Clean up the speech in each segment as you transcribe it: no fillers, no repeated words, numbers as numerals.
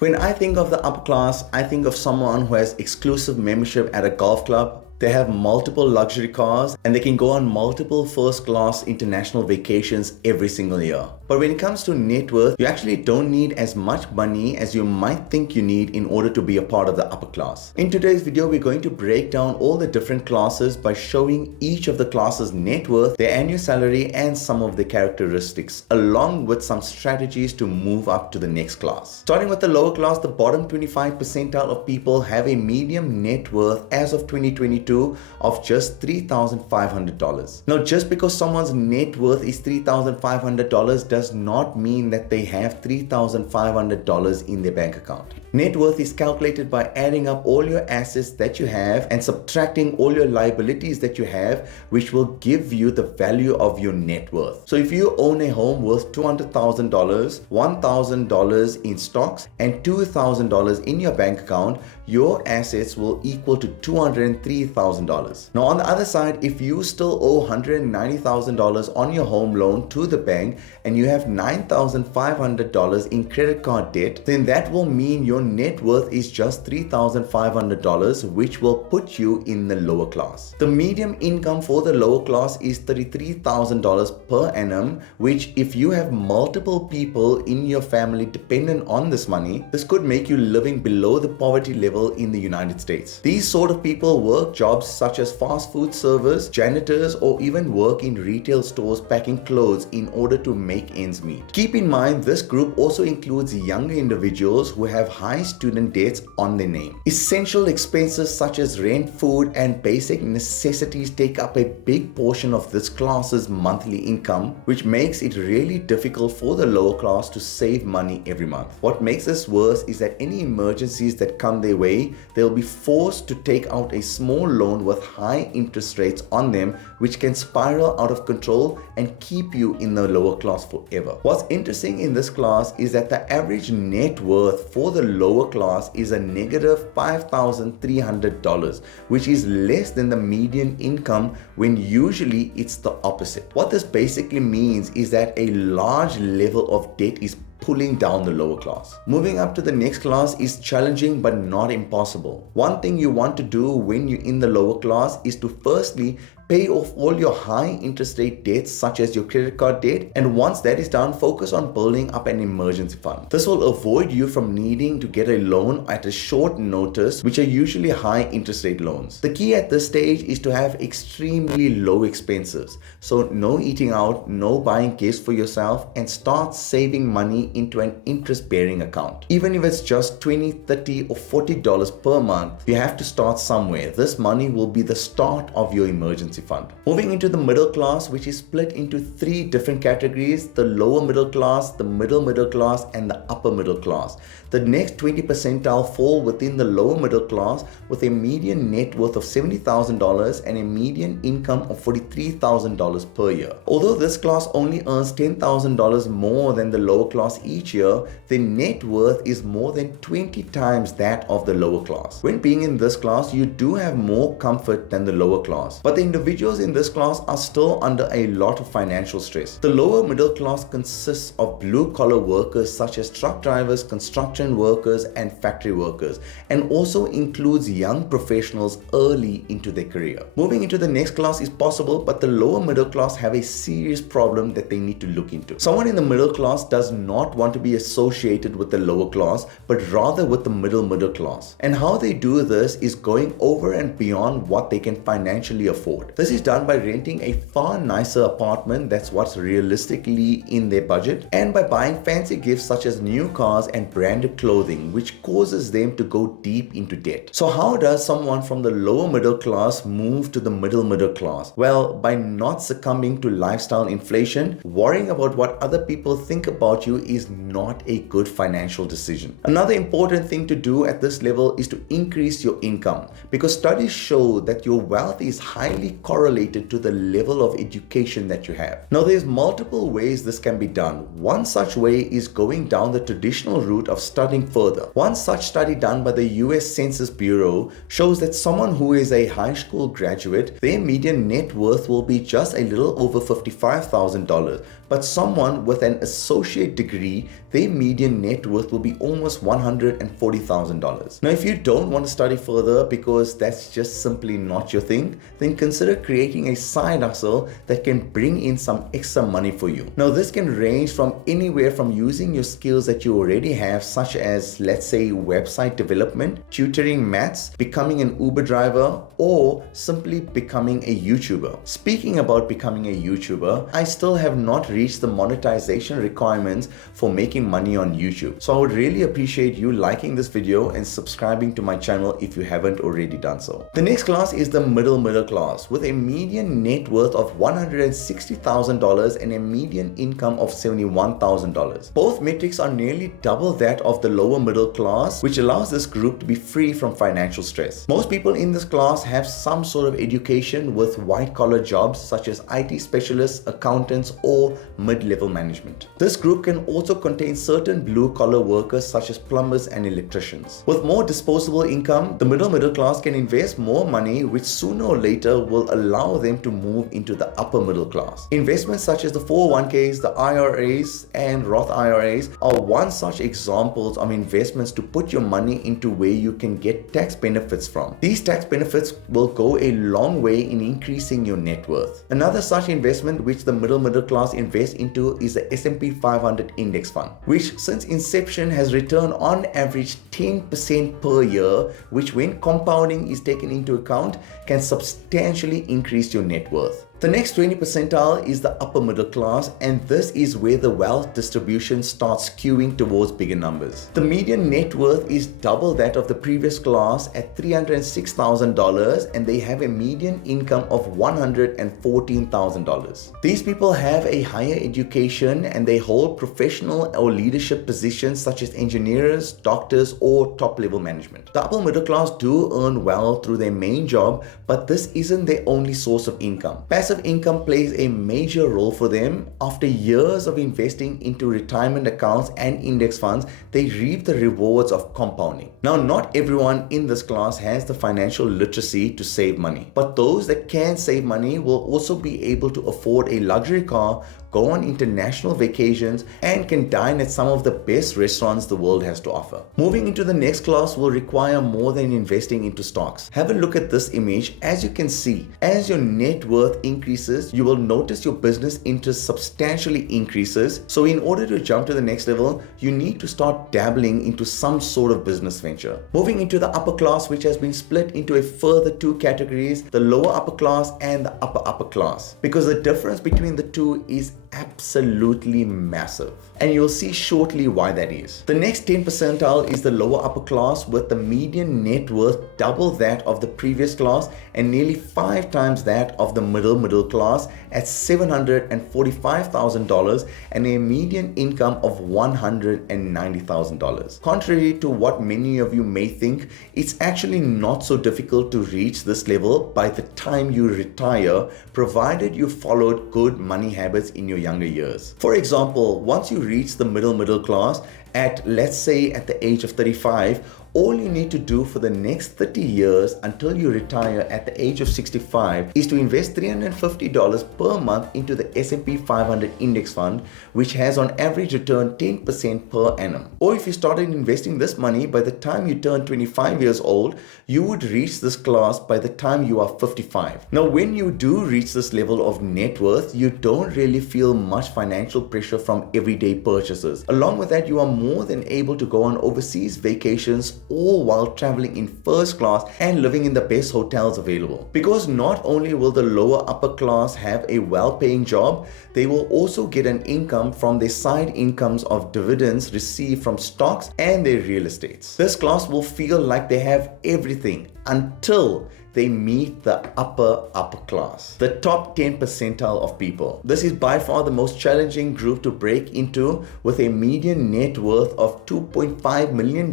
When I think of the upper class, I think of someone who has exclusive membership at a golf club. They have multiple luxury cars and they can go on multiple first-class international vacations every single year. But when it comes to net worth, you actually don't need as much money as you might think you need in order to be a part of the upper class. In today's video, we're going to break down all the different classes by showing each of the classes' net worth, their annual salary, and some of the characteristics, along with some strategies to move up to the next class. Starting with the lower class, the bottom 25 percentile of people have a median net worth as of 2022 of just $3,500. Now, just because someone's net worth is $3,500 does not mean that they have $3,500 in their bank account. Net worth is calculated by adding up all your assets that you have and subtracting all your liabilities that you have, which will give you the value of your net worth. So if you own a home worth $200,000, $1,000 in stocks, and $2,000 in your bank account, your assets will equal to $203,000. Now on the other side, if you still owe $190,000 on your home loan to the bank and you have $9,500 in credit card debt, then that will mean your net worth is just $3,500, which will put you in the lower class. The median income for the lower class is $33,000 per annum, which if you have multiple people in your family dependent on this money, this could make you living below the poverty level in the United States. These sort of people work jobs such as fast food servers, janitors, or even work in retail stores packing clothes in order to make ends meet. Keep in mind, this group also includes younger individuals who have high student debts on their name. Essential expenses such as rent, food, and basic necessities take up a big portion of this class's monthly income, which makes it really difficult for the lower class to save money every month. What makes this worse is that any emergencies that come their way, they'll be forced to take out a small loan with high interest rates on them, which can spiral out of control and keep you in the lower class forever. What's interesting in this class is that the average net worth for the lower class is a negative $5,300, which is less than the median income, when usually it's the opposite. What this basically means is that a large level of debt is pulling down the lower class. Moving up to the next class is challenging but not impossible. One thing you want to do when you're in the lower class is to firstly pay off all your high interest rate debts such as your credit card debt, and once that is done, focus on building up an emergency fund. This will avoid you from needing to get a loan at a short notice, which are usually high interest rate loans. The key at this stage is to have extremely low expenses. So no eating out, no buying gifts for yourself, and start saving money into an interest-bearing account. Even if it's just $20, $30, or $40 per month, you have to start somewhere. This money will be the start of your emergency fund. Moving into the middle class, which is split into three different categories: the lower middle class, the middle class, and the upper middle class. The next 20 percentile fall within the lower middle class with a median net worth of $70,000 and a median income of $43,000 per year. Although this class only earns $10,000 more than the lower class each year, the net worth is more than 20 times that of the lower class. When being in this class, you do have more comfort than the lower class, but the individuals in this class are still under a lot of financial stress. The lower middle class consists of blue-collar workers such as truck drivers, construction workers, and factory workers, and also includes young professionals early into their career. Moving into the next class is possible, but the lower middle class have a serious problem that they need to look into. Someone in the middle class does not want to be associated with the lower class, but rather with the middle class. And how they do this is going over and beyond what they can financially afford. This is done by renting a far nicer apartment that's what's realistically in their budget, and by buying fancy gifts such as new cars and branded clothing, which causes them to go deep into debt. So how does someone from the lower middle class move to the middle class? Well, by not succumbing to lifestyle inflation. Worrying about what other people think about you is not a good financial decision. Another important thing to do at this level is to increase your income, because studies show that your wealth is highly correlated to the level of education that you have. Now, there's multiple ways this can be done. One such way is going down the traditional route of studying further. One such study done by the US Census Bureau shows that someone who is a high school graduate, their median net worth will be just a little over $55,000, But someone with an associate degree, their median net worth will be almost $140,000. Now, if you don't want to study further because that's just simply not your thing, then consider creating a side hustle that can bring in some extra money for you. Now, this can range from anywhere from using your skills that you already have, such as, let's say, website development, tutoring maths, becoming an Uber driver, or simply becoming a YouTuber. Speaking about becoming a YouTuber, I still have not reached the monetization requirements for making money on YouTube. So I would really appreciate you liking this video and subscribing to my channel if you haven't already done so. The next class is the middle class with a median net worth of $160,000 and a median income of $71,000. Both metrics are nearly double that of the lower middle class, which allows this group to be free from financial stress. Most people in this class have some sort of education with white-collar jobs such as IT specialists, accountants, or mid-level management. This group can also contain certain blue-collar workers such as plumbers and electricians. With more disposable income, the middle class can invest more money, which sooner or later will allow them to move into the upper middle class. Investments such as the 401ks, the IRAs, and Roth IRAs are one such examples of investments to put your money into where you can get tax benefits from. These tax benefits will go a long way in increasing your net worth. Another such investment which the middle class invests into is the S&P 500 index fund, which since inception has returned on average 10% per year, which when compounding is taken into account can substantially increase your net worth. The next 20 percentile is the upper middle class, and this is where the wealth distribution starts skewing towards bigger numbers. The median net worth is double that of the previous class at $306,000, and they have a median income of $114,000. These people have a higher education and they hold professional or leadership positions such as engineers, doctors, or top-level management. The upper middle class do earn well through their main job, but this isn't their only source of income. Passive income plays a major role for them. After years of investing into retirement accounts and index funds, they reap the rewards of compounding. Now, not everyone in this class has the financial literacy to save money, but those that can save money will also be able to afford a luxury car, go on international vacations, and can dine at some of the best restaurants the world has to offer. Moving into the next class will require more than investing into stocks. Have a look at this image. As you can see, as your net worth increases, you will notice your business interest substantially increases. So in order to jump to the next level, you need to start dabbling into some sort of business venture. Moving into the upper class, which has been split into a further two categories, the lower upper class and the upper class, because the difference between the two is absolutely massive, and you'll see shortly why that is. The next 10 percentile is the lower upper class with the median net worth double that of the previous class and nearly 5 times that of the middle class at $745,000 and a median income of $190,000. Contrary to what many of you may think, it's actually not so difficult to reach this level by the time you retire, provided you followed good money habits in your younger years. For example, once you reach the middle class at, let's say, at the age of 35, all you need to do for the next 30 years until you retire at the age of 65 is to invest $350 per month into the S&P 500 index fund, which has on average returned 10% per annum. Or if you started investing this money by the time you turn 25 years old, you would reach this class by the time you are 55. Now, when you do reach this level of net worth, you don't really feel much financial pressure from everyday purchases. Along with that, you are more than able to go on overseas vacations, all while traveling in first class and living in the best hotels available. Because not only will the lower upper class have a well-paying job, they will also get an income from their side incomes of dividends received from stocks and their real estates. This class will feel like they have everything until they meet the upper class, the top 10 percentile of people. This is by far the most challenging group to break into, with a median net worth of $2.5 million,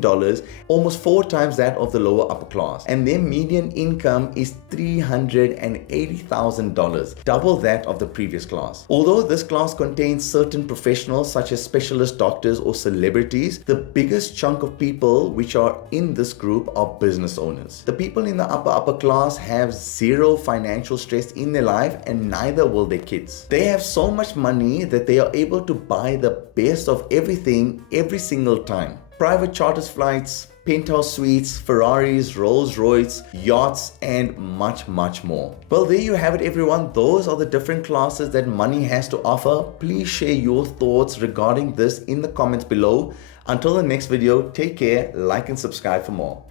almost 4 times that of the lower upper class. And their median income is $380,000, double that of the previous class. Although this class contains certain professionals such as specialist doctors or celebrities, the biggest chunk of people which are in this group are business owners. The people in the upper class class have zero financial stress in their life, and neither will their kids. They have so much money that they are able to buy the best of everything every single time. Private charter flights, penthouse suites, Ferraris, Rolls-Royce, yachts, and much, much more. Well, there you have it, everyone. Those are the different classes that money has to offer. Please share your thoughts regarding this in the comments below. Until the next video, take care, like and subscribe for more.